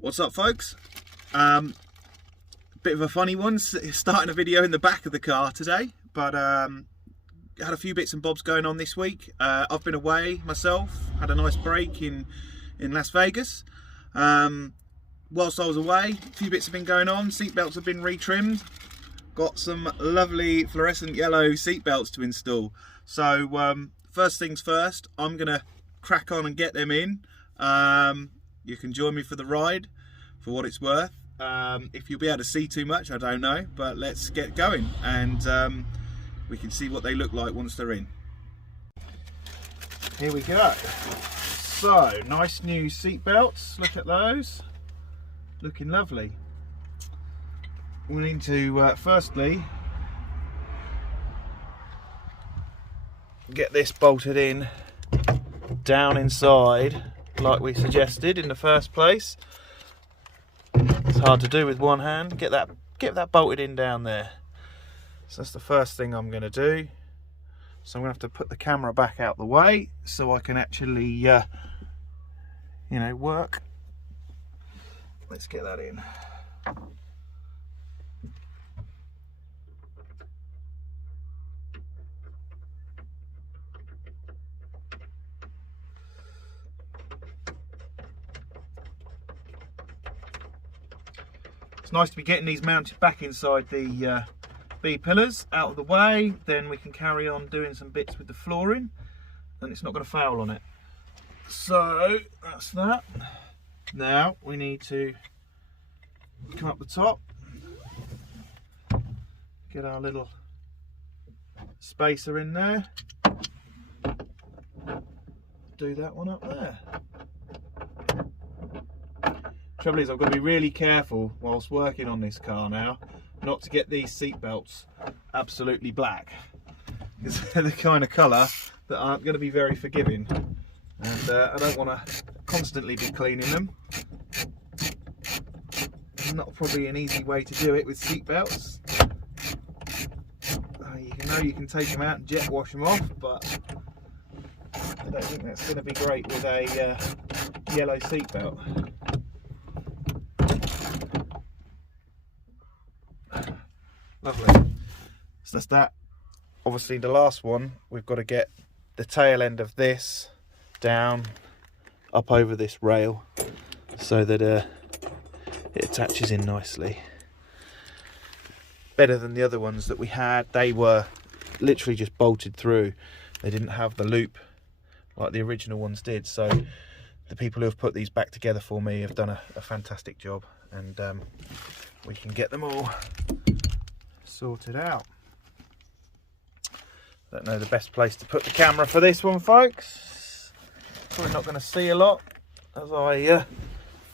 What's up, folks? Bit of a funny one, starting a video in the back of the car today, but had a few bits and bobs going on this week. I've been away myself, had a nice break in Las Vegas. Whilst I was away, a few bits have been going on. Seat belts have been retrimmed. Got some lovely fluorescent yellow seat belts to install. So first things first, I'm gonna crack on and get them in. You can join me for the ride for what it's worth. If you'll be able to see too much, I don't know, but let's get going and we can see what they look like once they're in. Here we go. So, nice new seat belts. Look at those. Looking lovely. We need to firstly get this bolted in down inside like we suggested in the first place. It's hard to do with one hand. Get that bolted in down there. So that's the first thing I'm going to do. So I'm going to have to put the camera back out the way so I can actually you know, work. Let's get that in. It's nice to be getting these mounted back inside the B pillars out of the way, then we can carry on doing some bits with the flooring and it's not going to foul on it. So that's that. Now we need to come up the top, get our little spacer in there, do that one up there. Trouble is, I've got to be really careful whilst working on this car now not to get these seat belts absolutely black, because they're the kind of colour that aren't going to be very forgiving, and I don't want to constantly be cleaning them. It's not probably an easy way to do it with seat belts. You can take them out and jet wash them off, but I don't think that's going to be great with a yellow seat belt. Lovely. So that's that. Obviously the last one, we've got to get the tail end of this down up over this rail so that it attaches in nicely. Better than the other ones that we had. They were literally just bolted through. They didn't have the loop like the original ones did. So the people who have put these back together for me have done a fantastic job, and we can get them all sorted out. Don't know the best place to put the camera for this one, folks. Probably not going to see a lot as I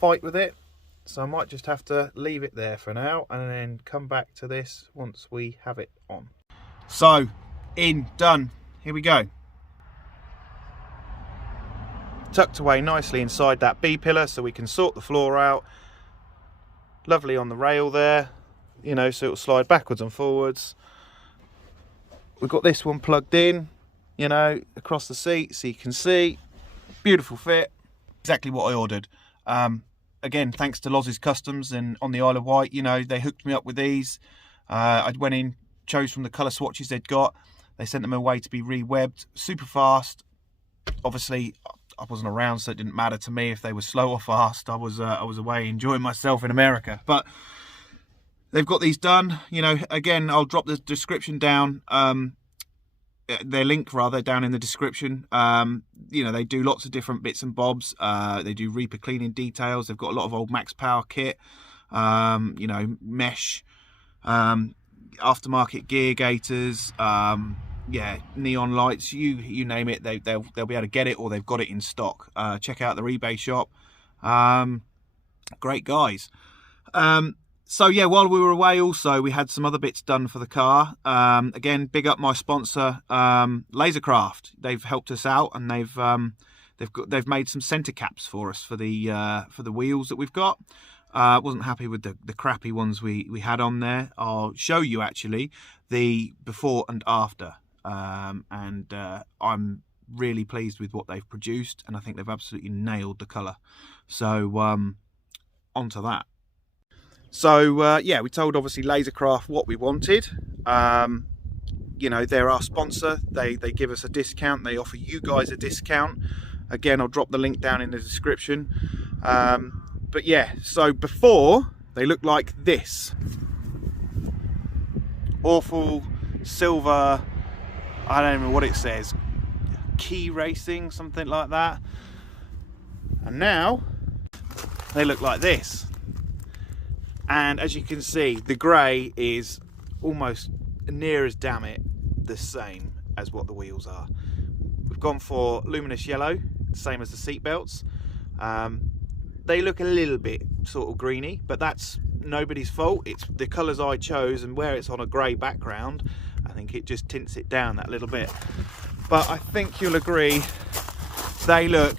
fight with it, so I might just have to leave it there for now and then come back to this once we have it on. So, done. Here we go. Tucked away nicely inside that B pillar so we can sort the floor out. Lovely on the rail there, you know, so it'll slide backwards and forwards. We've got this one plugged in, you know, across the seat so you can see. Beautiful fit, exactly what I ordered. Again, thanks to Loz's Customs and on the Isle of Wight, you know, they hooked me up with these. I went in, chose from the colour swatches they'd got. They sent them away to be re-webbed, super fast. Obviously, I wasn't around, so it didn't matter to me if they were slow or fast. I was away enjoying myself in America. But they've got these done. You know, again, I'll drop the description down, their link rather, down in the description. You know, they do lots of different bits and bobs. They do Reaper cleaning details. They've got a lot of old Max Power kit, you know, mesh, aftermarket gear gaiters, yeah, neon lights, you name it, they'll be able to get it, or they've got it in stock. Check out their eBay shop. Great guys. So yeah, while we were away also, we had some other bits done for the car. Again, big up my sponsor, Lasercraft. They've helped us out, and they've made some center caps for us for the wheels that we've got. Wasn't happy with the crappy ones we had on there. I'll show you actually the before and after, and I'm really pleased with what they've produced, and I think they've absolutely nailed the colour. So onto that. So yeah, we told obviously Lasercraft what we wanted. You know, they're our sponsor. They give us a discount. They offer you guys a discount. Again, I'll drop the link down in the description. But yeah, so before they looked like this. Awful silver, I don't know what it says, key racing, something like that. And now they look like this. And as you can see, the grey is almost near as damn it the same as what the wheels are. We've gone for luminous yellow, same as the seat belts. They look a little bit sort of greeny, but that's nobody's fault. It's the colours I chose, and where it's on a grey background, I think it just tints it down that little bit. But I think you'll agree, they look,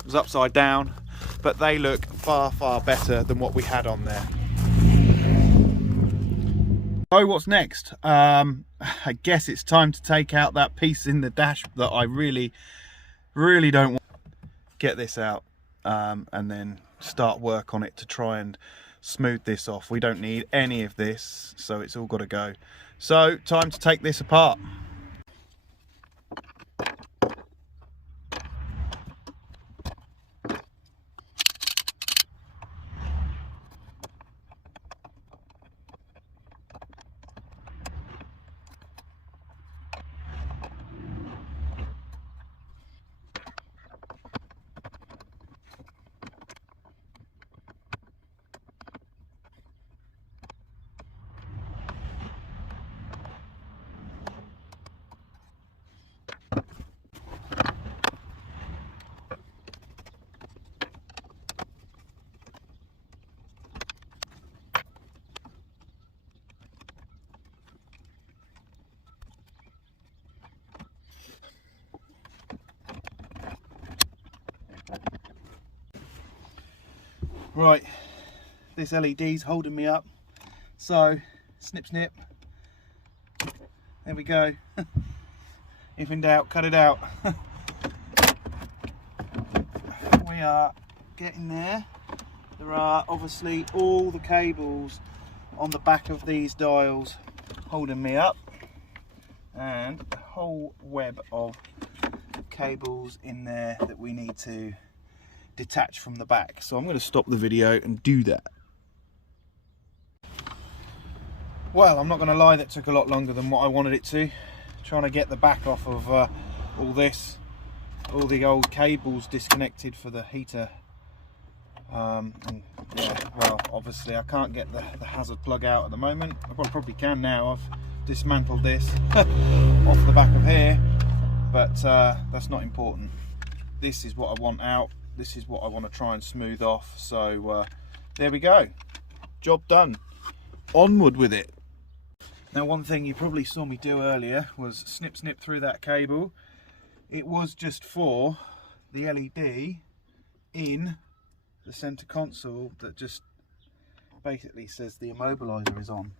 it was upside down, but they look far, far better than what we had on there. So what's next? I guess it's time to take out that piece in the dash that I really don't want. Get this out and then start work on it to try and smooth this off. We don't need any of this, so it's all got to go. So time to take this apart. Right, this LED's holding me up, so snip snip, there we go. If in doubt, cut it out. We are getting there. There are obviously all the cables on the back of these dials holding me up, and a whole web of cables in there that we need to detach from the back. So I'm going to stop the video and do that. Well, I'm not going to lie, that took a lot longer than what I wanted it to. Trying to get the back off of all the old cables disconnected for the heater. And yeah, well, obviously I can't get the hazard plug out at the moment. I probably can now. I've dismantled this off the back of here, but that's not important. This is what I want out. This is what I want to try and smooth off. So there we go, job done. Onward with it. Now, one thing you probably saw me do earlier was snip through that cable. It was just for the LED in the center console that just basically says the immobilizer is on.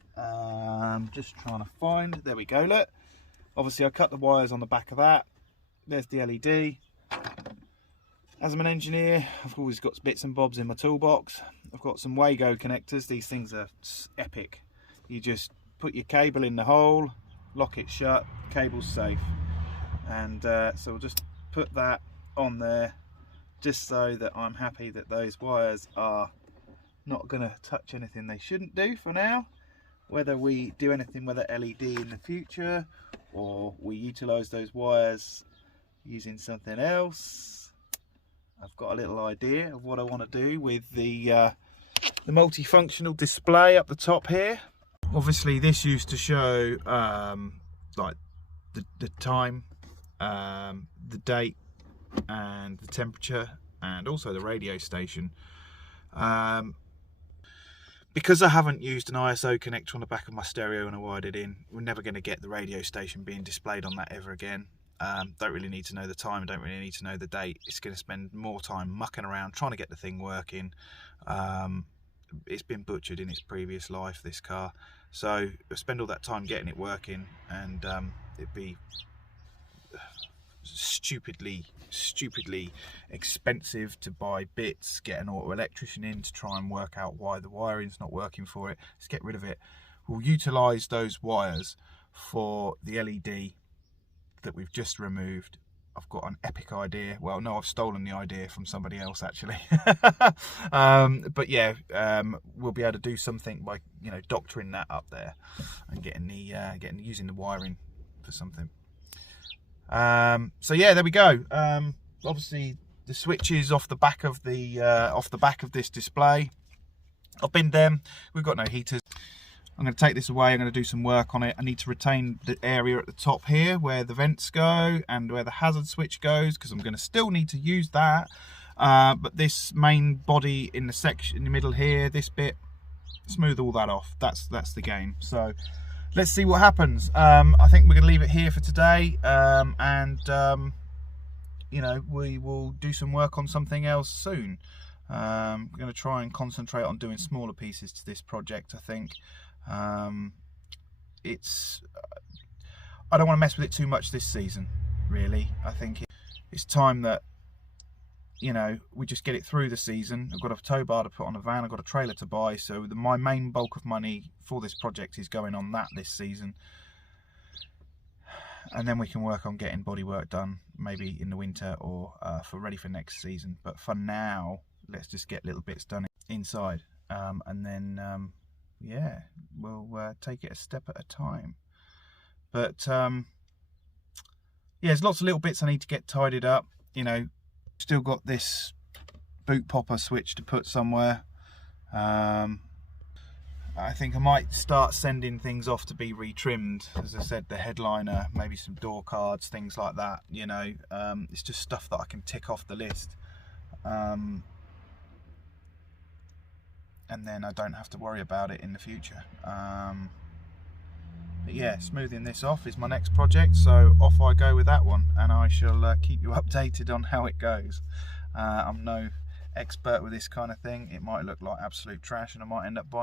Just trying to find, there we go, look. Obviously I cut the wires on the back of that. There's the LED. As I'm an engineer, I've always got bits and bobs in my toolbox. I've got some Wago connectors. These things are epic. You just put your cable in the hole, lock it shut, cable's safe. And so we'll just put that on there, just so that I'm happy that those wires are not going to touch anything they shouldn't do for now. Whether we do anything with the LED in the future, or we utilise those wires using something else, I've got a little idea of what I want to do with the multifunctional display up the top here. Obviously this used to show like the time, the date and the temperature, and also the radio station. Because I haven't used an ISO connector on the back of my stereo and I wired it in, we're never going to get the radio station being displayed on that ever again. Don't really need to know the time, don't really need to know the date. It's going to spend more time mucking around trying to get the thing working. It's been butchered in its previous life, this car, so I spend all that time getting it working, and it'd be stupidly expensive to buy bits, get an auto electrician in to try and work out why the wiring's not working for it. Let's get rid of it. We'll utilise those wires for the LED that we've just removed. I've got an epic idea. Well, no, I've stolen the idea from somebody else actually. But yeah, we'll be able to do something by, you know, doctoring that up there and using the wiring for something. So yeah, there we go. Obviously the switches off the back of this display, I've binned them. We've got no heaters. I'm going to take this away, I'm going to do some work on it. I need to retain the area at the top here where the vents go and where the hazard switch goes, because I'm going to still need to use that. But this main body in the section in the middle here, this bit, smooth all that off. That's the game. So let's see what happens. I think we're going to leave it here for today, you know, we will do some work on something else soon. We're going to try and concentrate on doing smaller pieces to this project, I think. I don't want to mess with it too much this season, really. I think it's time that, you know, we just get it through the season. I've got a tow bar to put on a van, I've got a trailer to buy, so my main bulk of money for this project is going on that this season. And then we can work on getting bodywork done, maybe in the winter or ready for next season. But for now, let's just get little bits done inside, and then yeah, we'll take it a step at a time. But yeah, there's lots of little bits I need to get tidied up. You know, still got this boot popper switch to put somewhere. I think I might start sending things off to be retrimmed. As I said, the headliner, maybe some door cards, things like that. You know, it's just stuff that I can tick off the list. And then I don't have to worry about it in the future. But yeah, smoothing this off is my next project, so off I go with that one, and I shall keep you updated on how it goes. I'm no expert with this kind of thing. It might look like absolute trash and I might end up buying